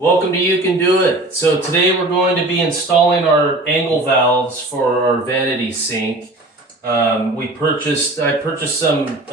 Welcome to You Can Do It. So today we're going to be installing our angle valves for our vanity sink. I purchased some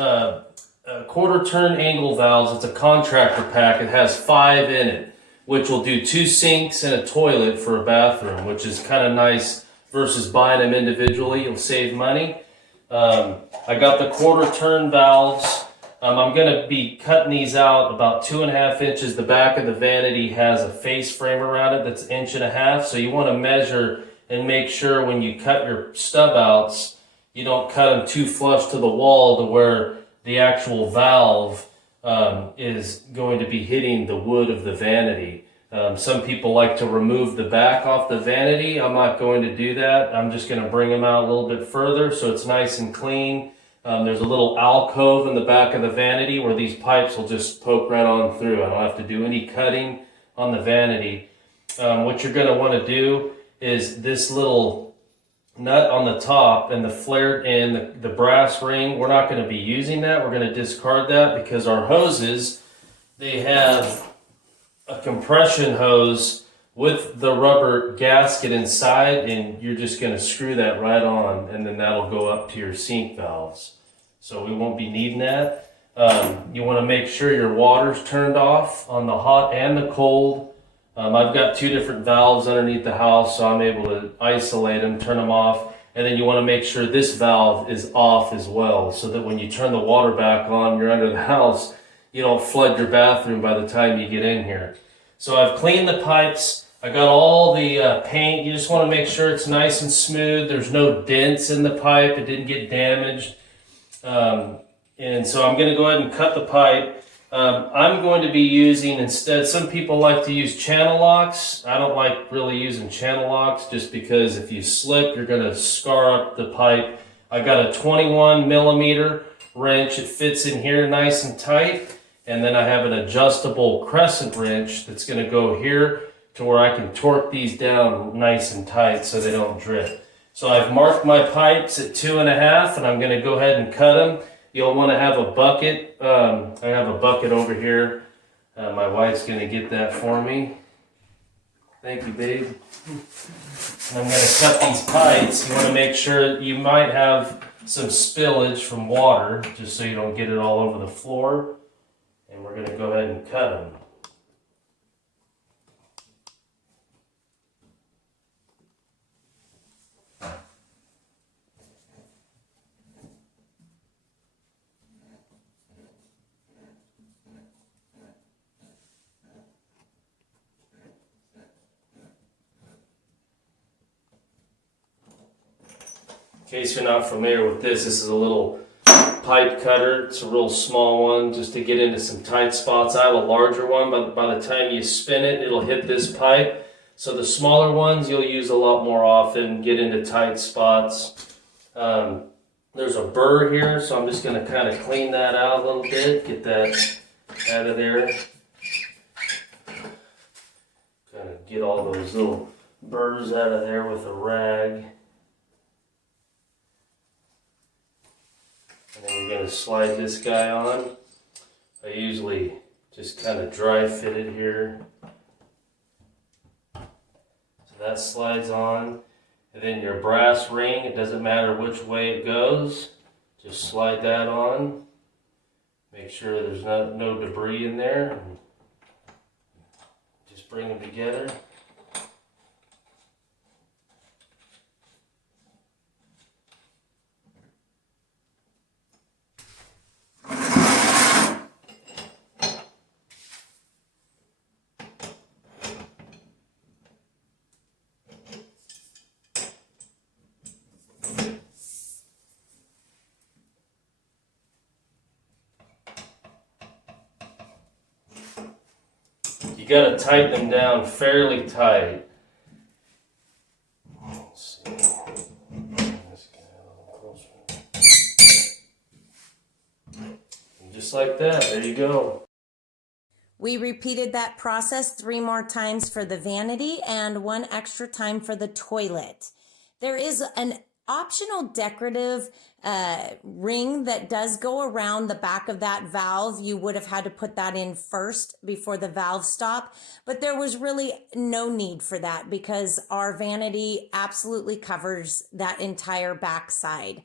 quarter turn angle valves. It's a contractor pack. It has 5 in it, which will do 2 sinks and a toilet for a bathroom, which is kind of nice versus buying them individually. You'll save money. I got the quarter turn valves. I'm going to be cutting these out about 2.5 inches. The back of the vanity has a face frame around it that's 1.5 inches. So you want to measure and make sure when you cut your stub outs, you don't cut them too flush to the wall to where the actual valve is going to be hitting the wood of the vanity. Some people like to remove the back off the vanity. I'm not going to do that. I'm just going to bring them out a little bit further so it's nice and clean. There's a little alcove in the back of the vanity where these pipes will just poke right on through. I don't have to do any cutting on the vanity. What you're going to want to do is this little nut on the top and the flared end, the brass ring, we're not going to be using that. We're going to discard that because our hoses, they have a compression hose with the rubber gasket inside, and you're just going to screw that right on, and then that'll go up to your sink valves. So we won't be needing that. You want to make sure your water's turned off on the hot and the cold. I've got 2 different valves underneath the house, so I'm able to isolate them, turn them off. And then you want to make sure this valve is off as well, so that when you turn the water back on, you're under the house, you don't flood your bathroom by the time you get in here. So I've cleaned the pipes. I got all the paint. You just want to make sure it's nice and smooth. There's no dents in the pipe. It didn't get damaged. And so I'm going to go ahead and cut the pipe. I'm going to be using instead, some people like to use channel locks. I don't like really using channel locks just because if you slip, you're going to scar up the pipe. I got a 21 millimeter wrench. It fits in here nice and tight. And then I have an adjustable crescent wrench that's going to go here to where I can torque these down nice and tight so they don't drip. So I've marked my pipes at 2.5, and I'm going to go ahead and cut them. You'll want to have a bucket. I have a bucket over here. My wife's going to get that for me. Thank you, babe. And I'm going to cut these pipes. You want to make sure you might have some spillage from water, just so you don't get it all over the floor. And we're going to go ahead and cut them. In case you're not familiar with this is a little pipe cutter. It's a real small one just to get into some tight spots. I have a larger one, but by the time you spin it, it'll hit this pipe. So the smaller ones you'll use a lot more often, get into tight spots. There's a burr here, so I'm just going to kind of clean that out a little bit, get that out of there. Kind of get all those little burrs out of there with a rag. And then we're going to slide this guy on. I usually just kind of dry fit it here. So that slides on. And then your brass ring, it doesn't matter which way it goes. Just slide that on. Make sure there's no debris in there. And just bring them together. You got to tighten them down fairly tight. Let's see. Let's get a little closer. And just like that, there you go. We repeated that process 3 more times for the vanity and 1 extra time for the toilet. There is an optional decorative ring that does go around the back of that valve. You would have had to put that in first before the valve stop, but there was really no need for that because our vanity absolutely covers that entire backside.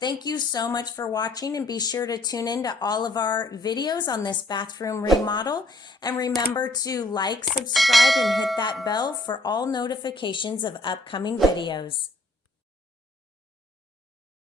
Thank you so much for watching, and be sure to tune in to all of our videos on this bathroom remodel. And remember to like, subscribe, and hit that bell for all notifications of upcoming videos.